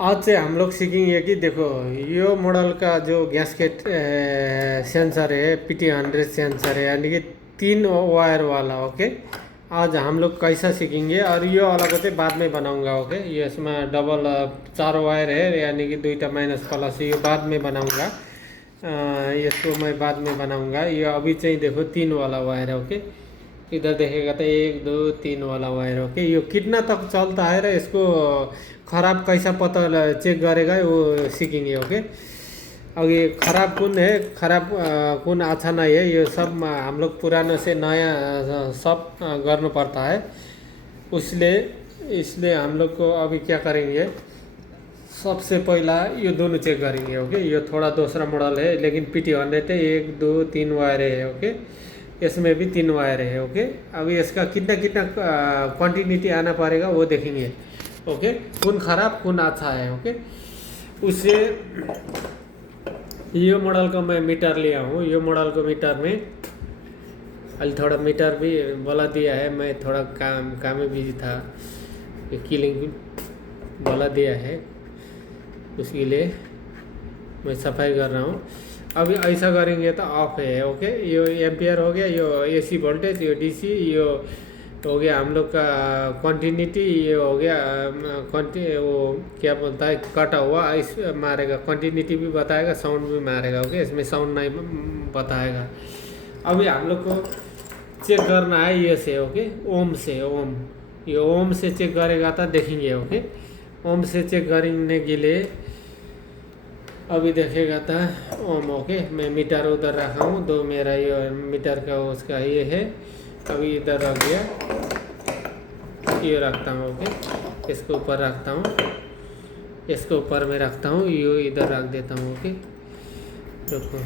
आज से हम लोग सीखेंगे कि देखो यो मॉडल का जो गैसकेट सेंसर है PT100 सेंसर है, यानी कि 3 वायर वाला। ओके, आज हम लोग कैसा सीखेंगे। और ये वाला को बाद में बनाऊंगा। ओके, ये इसमें डबल 4 वायर है, यानी कि 2 माइनस प्लस, ये बाद में बनाऊंगा। इसको मैं बाद में बनाऊंगा। ये अभी चाहिए देखो 3 वाला वायर है। ओके, इधर देखेगा तो 1 2 3 वाला वायर। ओके, ये कितना तक चलता है रे, इसको खराब कैसा पता चेक करेगा वो सीखेंगे। ओके, अब ये खराब कौन है, खराब कौन अच्छा नहीं है, ये सब हम लोग पुराने से नया सब करना पड़ता है। इसलिए इसलिए हम लोग को अभी क्या करेंगे, सबसे पहला ये दोनों चेक करेंगे। ओके, ये थोड़ा दूसरा मॉडल है, लेकिन PT100 है, 1 2 3 वायर है। ओके, इसमें भी 3 वायर है। ओके, अभी इसका कितना कितना क्वांटिटी आना पड़ेगा वो देखेंगे। ओके, कौन खराब कौन अच्छा है। ओके, उससे ये मॉडल का मैं मीटर लिया हूँ। ये मॉडल को मीटर में अभी थोड़ा मीटर भी बोला दिया है, मैं थोड़ा काम में बिजी था, कीलिंग बोला दिया है, उसके लिए मैं सफाई कर रहा हूँ। अभी ऐसा करेंगे तो ऑफ है। ओके, ये एम्पियर हो गया, ये AC वोल्टेज, ये DC, ये हो गया हम लोग का क्वांटिटी, ये हो गया वो क्या बोलता है कटा हुआ, इस मारेगा क्वांटिटी भी बताएगा, साउंड भी मारेगा। ओके, इसमें साउंड नहीं बताएगा। अभी हम लोग को चेक करना है ये से। ओके, ओम से, ओम, ये ओम से चेक करेगा तो देखेंगे। ओके, ओम से चेक करने के लिए अभी देखेगा था ओम। ओके, मैं मीटर उधर रखा हूँ, दो मेरा ये मीटर का उसका ये है, अभी इधर रख दिया, ये रखता हूँ। ओके, इसको ऊपर रखता हूँ, इसको ऊपर में रखता हूँ, ये इधर रख देता हूँ। ओके, रुको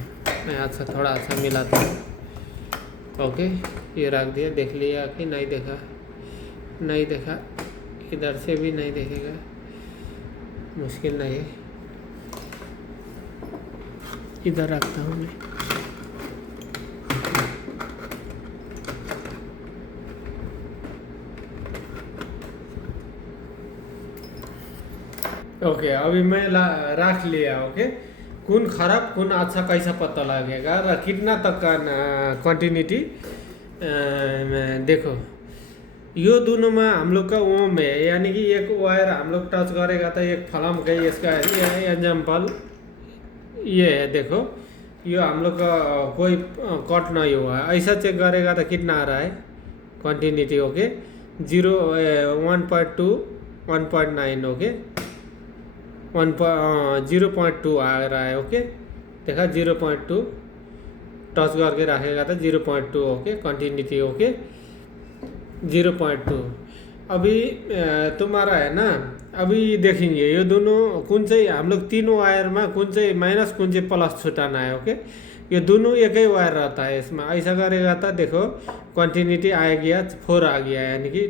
मैं हाथ से थोड़ा अच्छा मिलाता हूँ। ओके, ये रख दिया, देख लिया कि नहीं देखा, नहीं देखा, इधर से भी नहीं देखेगा, मुश्किल नहीं है, इधर रखता हूँ मैं। ओके, अभी मैं रख लिया। ओके, कौन खराब कौन अच्छा कैसा पता लगेगा, कितना तक का क्वांटिटी देखो। यो दोनों में हम लोग का ओम है, यानी कि एक वायर हम लोग टच करेगा तो एक फलम का इसका एग्जाम्पल ये है। देखो, ये हम लोग का कोई कट नहीं हुआ है, ऐसा चेक करेगा तो कितना आ रहा है क्वांटिटी। ओके, 1.2 1.9, ओके, 0.2 आ रहा है। ओके, देखा 0.2 टच करके रखेगा तो 0.2। Okay, continuity. ओके, 0.2 अभी तुम्हारा है ना। अभी देखेंगे ये दोनों कौन से हम लोग 3 वायर में कौन से माइनस कौन से प्लस छुटाना है। ओके, ये दोनों एक ही वायर रहता है, इसमें ऐसा करेगा था देखो क्वांटिटी आ गया 4 आ गया, यानी कि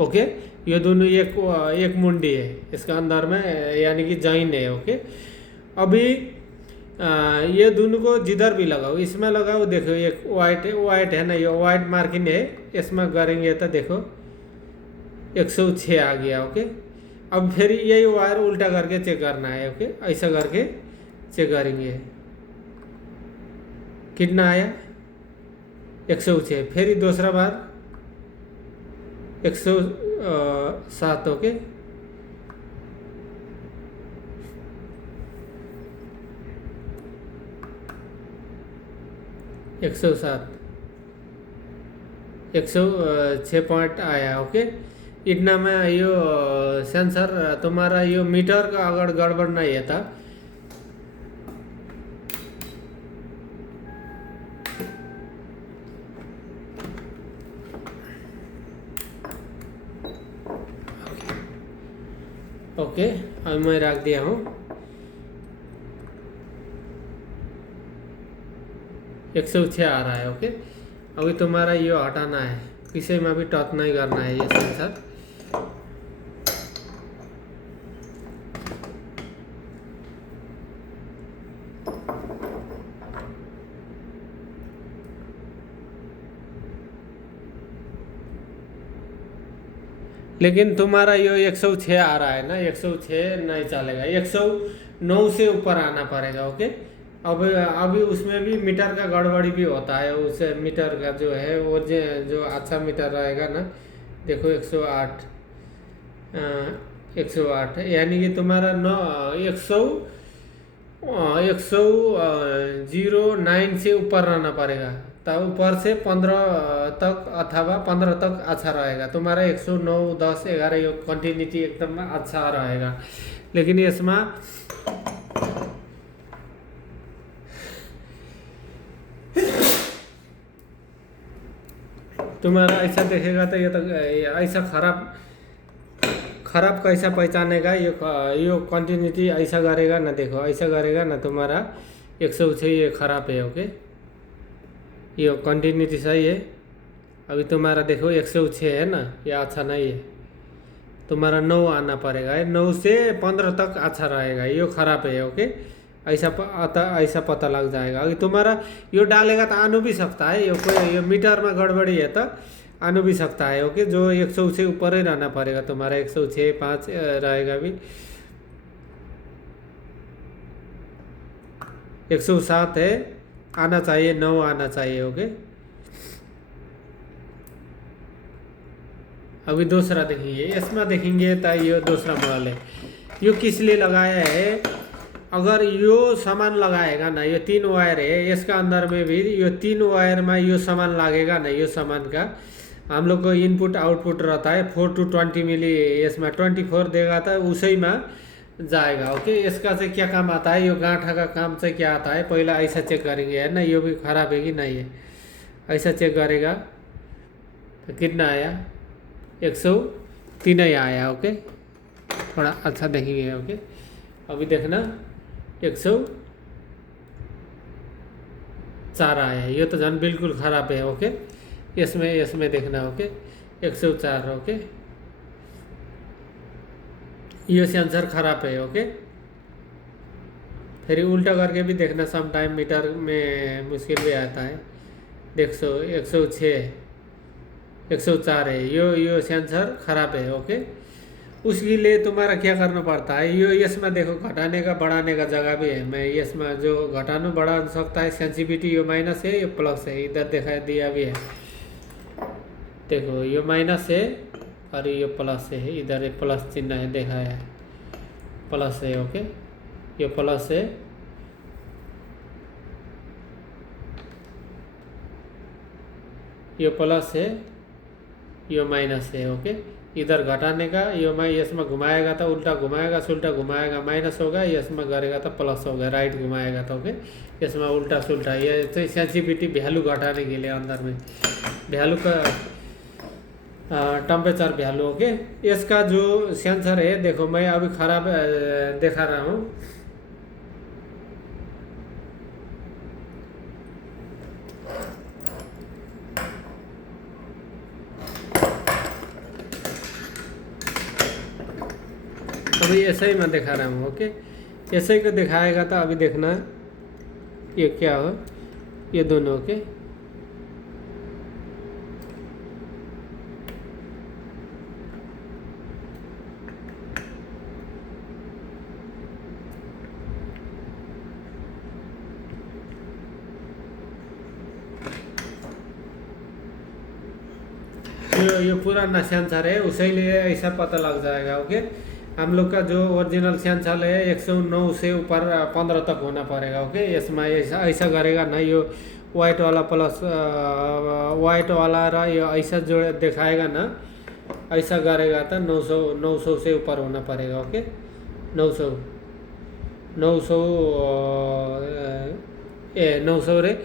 ओके, ये दोनों एक एक मुंडी है इसका अंदर में, यानी कि जॉइन है। ओके, अभी ये दोनों को जिधर भी लगाओ, इसमें लगाओ, देखो एक वाइट है ना, ये वाइट मार्किंग है, इसमें करेंगे तो देखो 106 आ गया। ओके, अब फिर यही वायर उल्टा करके चेक करना है। ओके, ऐसा करके चेक करेंगे कितना आया 106, फिर दूसरा बार 107। ओके, 107, 106 पॉइंट आया। ओके, इतना में यो सेंसर तुम्हारा यो मीटर का अगर गड़बड़ नहीं है था, ओके, अब मैं रख दिया हूँ 106 आ रहा है। ओके, अभी तुम्हारा ये हटाना है, किसी में भी टच नहीं करना है ये सेंसर। लेकिन तुम्हारा ये 106 आ रहा है ना, 106 नहीं चलेगा, 109 से ऊपर आना पड़ेगा। ओके, अब अभी उसमें भी मीटर का गड़बड़ी भी होता है, उस मीटर का जो है वो जो अच्छा मीटर रहेगा ना, देखो 108, 108 यानी कि तुम्हारा 109 से ऊपर रहना पड़ेगा, तब ऊपर से 15 तक अथवा 15 तक अच्छा रहेगा तुम्हारा। 109, 10, 11 ये कंटिन्यूटी एकदम अच्छा रहेगा। लेकिन इसमें तुम्हारा ऐसा देखेगा तो ये तो ऐसा खराब कैसा पहचानेगा, ये कंटिन्यूटी ऐसा करेगा ना, देखो ऐसा करेगा ना, तुम्हारा 106 ये खराब है। ओके, ये कंटिन्यूटी सही है। अभी तुम्हारा देखो 106 है ना, ये अच्छा नहीं है, तुम्हारा 9 आना पड़ेगा, 9 से 15 तक अच्छा रहेगा, ये खराब है। ओके, ऐसा पता लग जाएगा। अगर तुम्हारा यो डालेगा तो आनु भी सकता है, ये मीटर में गड़बड़ी है तो आनु भी सकता है। ओके, जो 100 से ऊपर ही रहना पड़ेगा तुम्हारा, 106, 5 रहेगा भी, 107 है, आना चाहिए, 9 आना चाहिए। ओके, अभी दूसरा देखेंगे, इसमें देखेंगे तो ये दूसरा मॉडल है। यो किस लिए लगाया है, अगर यो सामान लगाएगा ना, ये 3 वायर है, इसका अंदर में भी ये 3 वायर में यो सामान लगेगा ना, ये सामान का हम लोग को इनपुट आउटपुट रहता है 4 to 20 मिली, इसमें 24 देगा तो उसी में जाएगा। ओके, इसका से क्या काम आता है, ये गांठा का काम से क्या आता है, पहला ऐसा चेक करेंगे है ना, ये भी खराब है कि नहीं है, ऐसा चेक करेगा तो कितना आया, 103 ही आया। ओके, थोड़ा अच्छा देखेंगे। ओके, अभी देखना 104 आया, ये तो जन बिल्कुल ख़राब है। ओके, इसमें देखना। ओके, 104। ओके, ये सेंसर खराब है। ओके, फिर उल्टा करके भी देखना, सम टाइम मीटर में मुश्किल भी आता है। देख 106, 104 है, यो सेंसर खराब है। ओके, उसके लिए तुम्हारा क्या करना पड़ता है, ये इसमें देखो घटाने का बढ़ाने का जगह भी है, मैं इसमें जो घटाना बढ़ा सकता है, सेंसिटिविटी ये माइनस है, ये प्लस है, इधर देखा दिया भी है, देखो ये माइनस है और ये प्लस है, इधर ये प्लस चिन्ह है, देखा है प्लस है। ओके, ये प्लस है, ये प्लस है, ये माइनस है। ओके, इधर घटाने का ये इसमें घुमाएगा तो उल्टा घुमाएगा, सुल्टा घुमाएगा माइनस होगा, ये इसमें करेगा तो प्लस होगा, राइट घुमाएगा तो। ओके, इसमें उल्टा सुल्टा, ये तो सेंसिटिविटी वैल्यू घटाने के लिए अंदर में वैल्यू का टेम्परेचर वैल्यू। ओके, इसका जो सेंसर है देखो, मैं अभी खराब दिखा रहा हूँ, अभी ऐसे ही मैं दिखा रहा हूँ। ओके, ऐसे ही को दिखाएगा तो अभी देखना ये क्या हो, ये दोनों। ओके, ये पुराना सेंसर है, उसी लिए ऐसा पता लग जाएगा। ओके, हम लोग का जो ओरिजिनल सेंसर है 109 से ऊपर 15 तक होना पड़ेगा। ओके, इसमें ऐसा करेगा ना, ये वाइट वाला प्लस वाइट वाला रहा, ये ऐसा जो दिखाएगा ना, ऐसा करेगा तो 900 से ऊपर होना पड़ेगा। ओके, 900 रे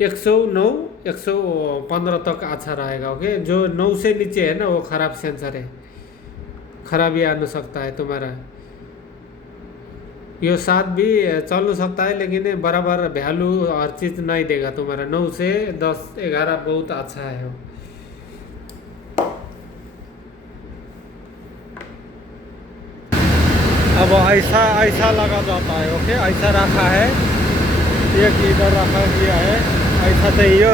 109, 115 तक अच्छा रहेगा। ओके, जो 9 से नीचे है ना, वो ख़राब सेंसर है, खराबी आ सकता है तुम्हारा। ये 7 भी चल सकता है, लेकिन बराबर वैल्यू हर चीज़ नहीं देगा तुम्हारा। 9 से 10, 11 बहुत अच्छा है वो। अब ऐसा लगा जाता है। ओके, ऐसा रखा है, एक इधर रखा गया है, ऐसा तो ये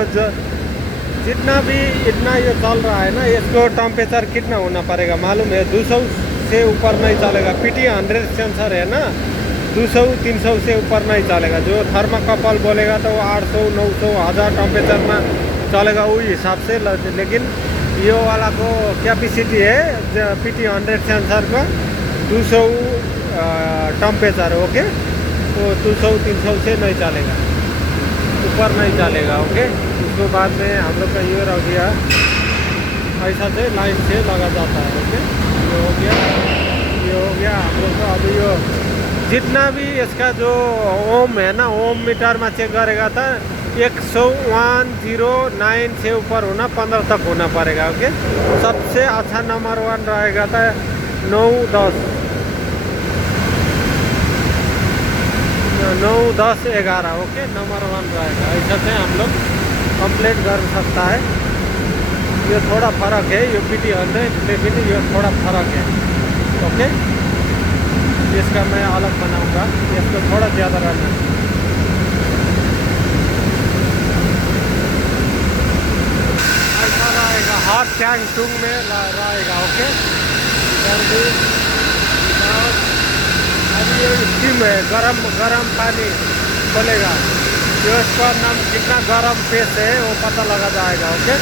जितना भी इतना ये चल रहा है ना, इसको टेम्परेचर कितना होना पड़ेगा मालूम है? 200 से ऊपर नहीं चलेगा। PT 100 सेंसर है ना, 200-300 से ऊपर नहीं चलेगा। जो थर्माकपल बोलेगा तो वो 800, 900, 1000 टेम्परेचर में चलेगा वही हिसाब से। लेकिन ये वाला को कैपेसिटी है PT 100 सेंसर का 200 टेम्परेचर। ओके, तो 200-300 से नहीं चलेगा, ऊपर नहीं चलेगा। ओके, उसके बाद में हम लोग का ये रह गया, ऐसा से लाइन से लगा जाता है। ओके, ये हो गया, ये हो गया हम लोग का। अभी ये जितना भी इसका जो ओम है ना, ओम मीटर में चेक करेगा था 10109 से ऊपर होना, 15 तक होना पड़ेगा। ओके, सबसे अच्छा नंबर 1 रहेगा था 9, 10, 11। ओके, नंबर 1 रहेगा। ऐसा से हम लोग कंप्लीट कर सकता है। ये थोड़ा फर्क है, ये PT 100 लेकिन ये थोड़ा फर्क है। ओके, इसका मैं अलग बनाऊंगा, इसको थोड़ा ज़्यादा रहना। ऐसा रहेगा, हॉट टैंक टूंग में रहेगा। ओके, अभी ये स्टीम है, गरम पानी खोलेगा, जो इसका नाम कितना गरम फेस है वो पता लगा जाएगा। ओके।